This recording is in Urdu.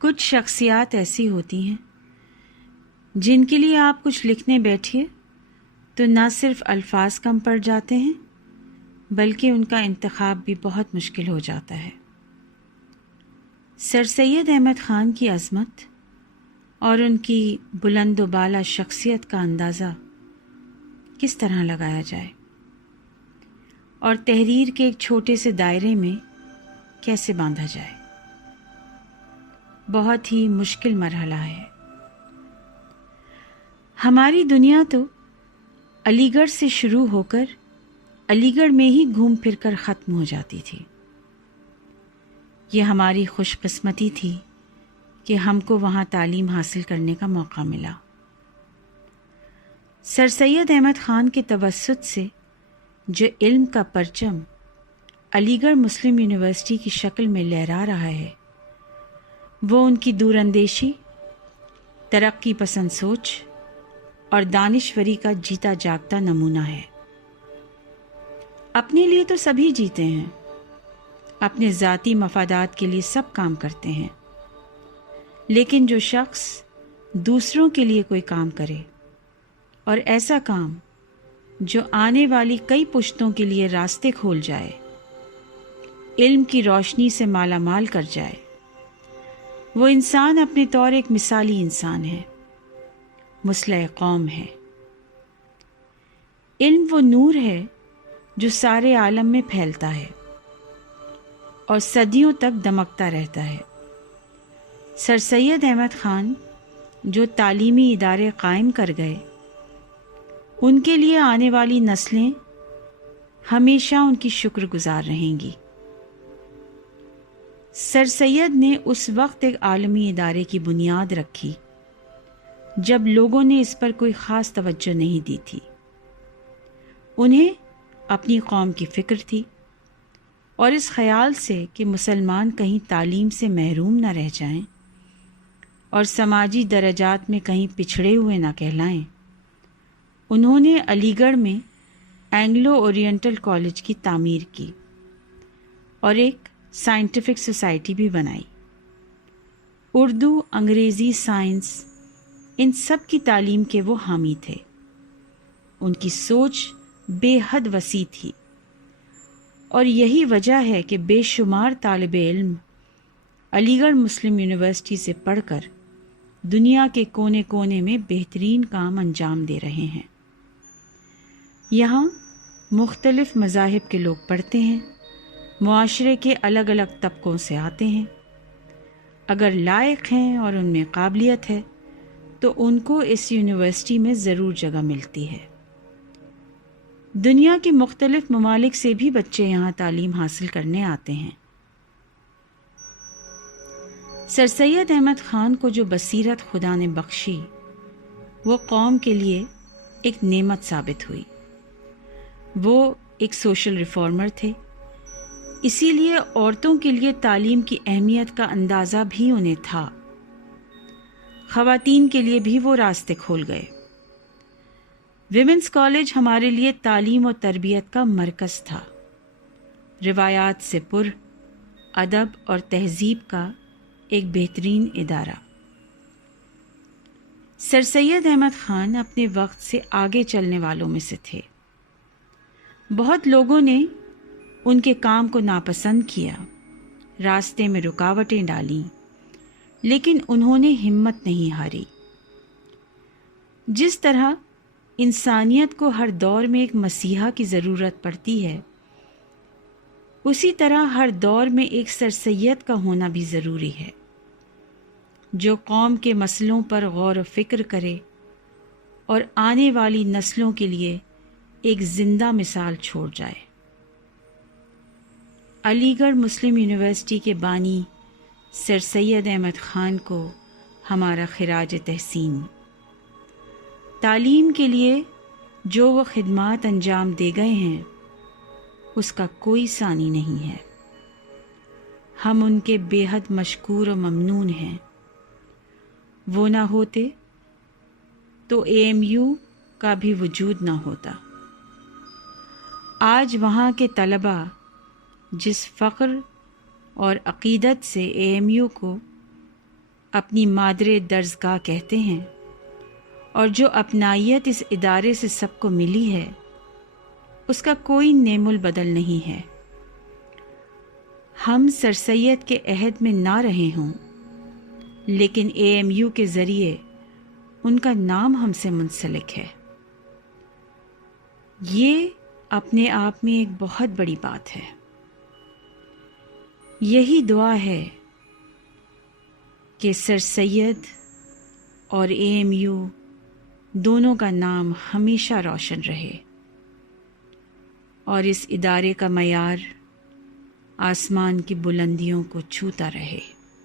کچھ شخصیات ایسی ہوتی ہیں جن کے لیے آپ کچھ لکھنے بیٹھیے تو نہ صرف الفاظ کم پڑ جاتے ہیں بلکہ ان کا انتخاب بھی بہت مشکل ہو جاتا ہے۔ سر سید احمد خان کی عظمت اور ان کی بلند و بالا شخصیت کا اندازہ کس طرح لگایا جائے اور تحریر کے ایک چھوٹے سے دائرے میں کیسے باندھا جائے؟ بہت ہی مشکل مرحلہ ہے۔ ہماری دنیا تو علی گڑھ سے شروع ہو کر علی گڑھ میں ہی گھوم پھر کر ختم ہو جاتی تھی۔ یہ ہماری خوش قسمتی تھی کہ ہم کو وہاں تعلیم حاصل کرنے کا موقع ملا۔ سر سید احمد خان کے توسط سے جو علم کا پرچم علی گڑھ مسلم یونیورسٹی کی شکل میں لہرا رہا ہے وہ ان کی دور اندیشی، ترقی پسند سوچ اور دانشوری کا جیتا جاگتا نمونہ ہے۔ اپنے لیے تو سبھی جیتے ہیں، اپنے ذاتی مفادات کے لیے سب کام کرتے ہیں، لیکن جو شخص دوسروں کے لیے کوئی کام کرے اور ایسا کام جو آنے والی کئی پشتوں کے لیے راستے کھول جائے، علم کی روشنی سے مالا مال کر جائے، وہ انسان اپنے طور ایک مثالی انسان ہے، مصلح قوم ہے۔ علم وہ نور ہے جو سارے عالم میں پھیلتا ہے اور صدیوں تک دمکتا رہتا ہے۔ سر سید احمد خان جو تعلیمی ادارے قائم کر گئے، ان کے لیے آنے والی نسلیں ہمیشہ ان کی شکر گزار رہیں گی۔ سر سید نے اس وقت ایک عالمی ادارے کی بنیاد رکھی جب لوگوں نے اس پر کوئی خاص توجہ نہیں دی تھی۔ انہیں اپنی قوم کی فکر تھی اور اس خیال سے کہ مسلمان کہیں تعلیم سے محروم نہ رہ جائیں اور سماجی درجات میں کہیں پچھڑے ہوئے نہ کہلائیں، انہوں نے علی گڑھ میں اینگلو اورینٹل کالج کی تعمیر کی اور ایک سائنٹیفک سوسائٹی بھی بنائی۔ اردو، انگریزی، سائنس، ان سب کی تعلیم کے وہ حامی تھے۔ ان کی سوچ بے حد وسیع تھی اور یہی وجہ ہے کہ بے شمار طالب علم علی گڑھ مسلم یونیورسٹی سے پڑھ کر دنیا کے کونے کونے میں بہترین کام انجام دے رہے ہیں۔ یہاں مختلف مذاہب کے لوگ پڑھتے ہیں، معاشرے کے الگ الگ طبقوں سے آتے ہیں۔ اگر لائق ہیں اور ان میں قابلیت ہے تو ان کو اس یونیورسٹی میں ضرور جگہ ملتی ہے۔ دنیا کے مختلف ممالک سے بھی بچے یہاں تعلیم حاصل کرنے آتے ہیں۔ سر سید احمد خان کو جو بصیرت خدا نے بخشی وہ قوم کے لیے ایک نعمت ثابت ہوئی۔ وہ ایک سوشل ریفارمر تھے، اسی لیے عورتوں کے لیے تعلیم کی اہمیت کا اندازہ بھی انہیں تھا۔ خواتین کے لیے بھی وہ راستے کھول گئے۔ ویمنس کالج ہمارے لیے تعلیم و تربیت کا مرکز تھا، روایات سے پر ادب اور تہذیب کا ایک بہترین ادارہ۔ سر سید احمد خان اپنے وقت سے آگے چلنے والوں میں سے تھے۔ بہت لوگوں نے ان کے کام کو ناپسند کیا، راستے میں رکاوٹیں ڈالیں، لیکن انہوں نے ہمت نہیں ہاری۔ جس طرح انسانیت کو ہر دور میں ایک مسیحا کی ضرورت پڑتی ہے، اسی طرح ہر دور میں ایک سر سید کا ہونا بھی ضروری ہے، جو قوم کے مسئلوں پر غور و فکر کرے اور آنے والی نسلوں کے لیے ایک زندہ مثال چھوڑ جائے۔ علی گڑھ مسلم یونیورسٹی کے بانی سر سید احمد خان کو ہمارا خراج تحسین۔ تعلیم کے لیے جو وہ خدمات انجام دے گئے ہیں اس کا کوئی ثانی نہیں ہے۔ ہم ان کے بے حد مشکور و ممنون ہیں۔ وہ نہ ہوتے تو AMU کا بھی وجود نہ ہوتا۔ آج وہاں کے طلباء جس فخر اور عقیدت سے AMU کو اپنی مادر درسگاہ کہتے ہیں، اور جو اپنائیت اس ادارے سے سب کو ملی ہے اس کا کوئی نعم البدل نہیں ہے۔ ہم سر سید کے عہد میں نہ رہے ہوں، لیکن AMU کے ذریعے ان کا نام ہم سے منسلک ہے۔ یہ اپنے آپ میں ایک بہت بڑی بات ہے۔ یہی دعا ہے کہ سر سید اور AMU دونوں کا نام ہمیشہ روشن رہے اور اس ادارے کا معیار آسمان کی بلندیوں کو چھوتا رہے۔